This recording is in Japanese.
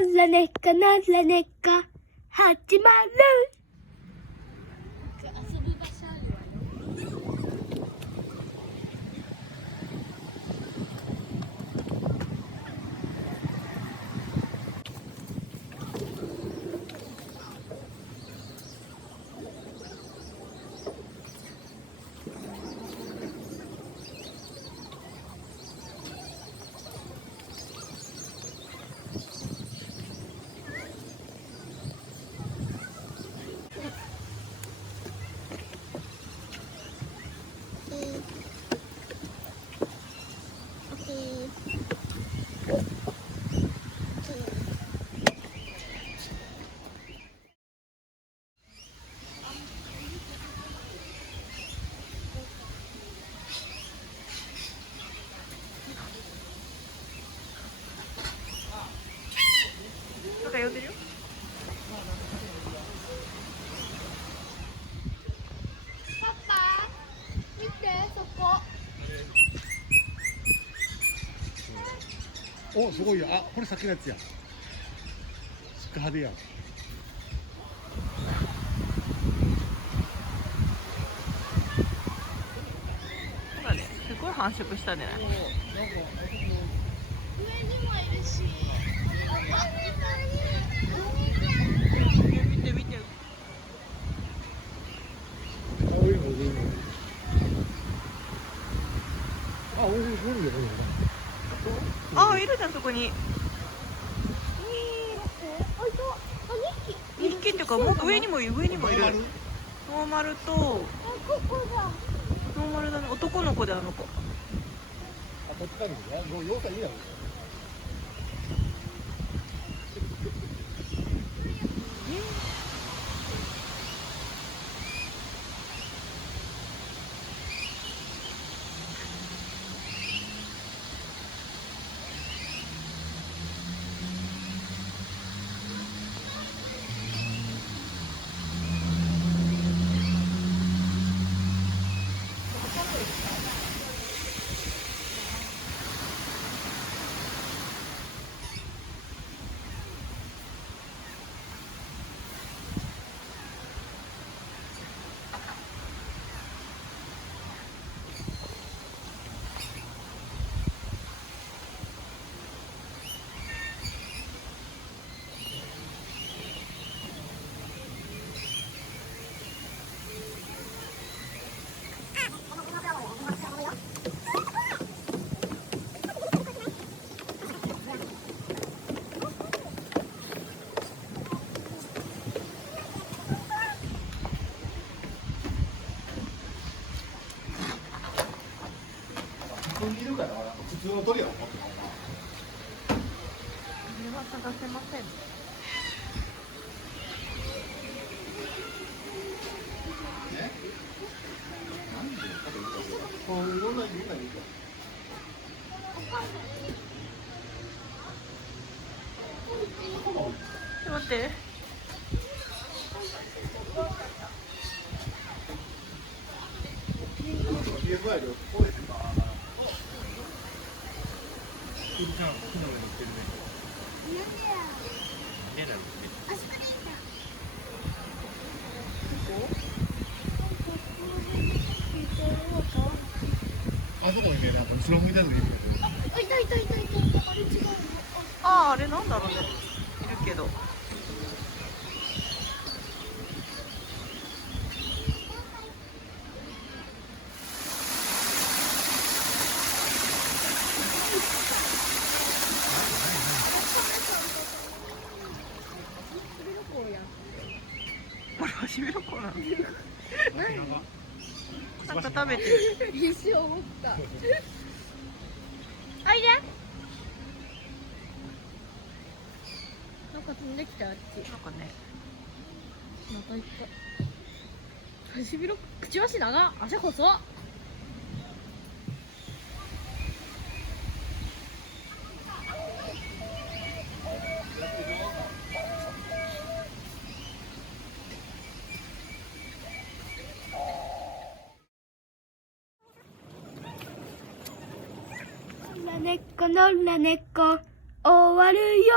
らねっかならねっか始まる。遊ぶ場所あるわよ。なんか呼んでるよ。パパ、見てそこ。お、すごいよ。あ、これさっきのやつや。シック派手や。そうだね。すごい繁殖したね。上にもいるし。見て見て。あ、上にも上にも。あ、上にもいるよ。あ、いるじゃんそこに。2匹っていうかもう上にもいる上にもいる。ノーマルとノーマルだね。男の子であの子。あ、こっちから見るよ。妖怪いいやろ。いるから普通の鳥やろ。これは探せません。いろんな色がいるから。待って。あそこにね、なんか後ろ向いたのいるよ。いたいたいたいた。あれ違うの。あれなんだろうね。いるけど。これはしめろこなの。なんか食べてる。一瞬思った。あいで。なんか飛んできたあっち。なんかね。また行った。ハシビロくちばし長っ。足細っ。のらねっこのらねっこ終わるよ。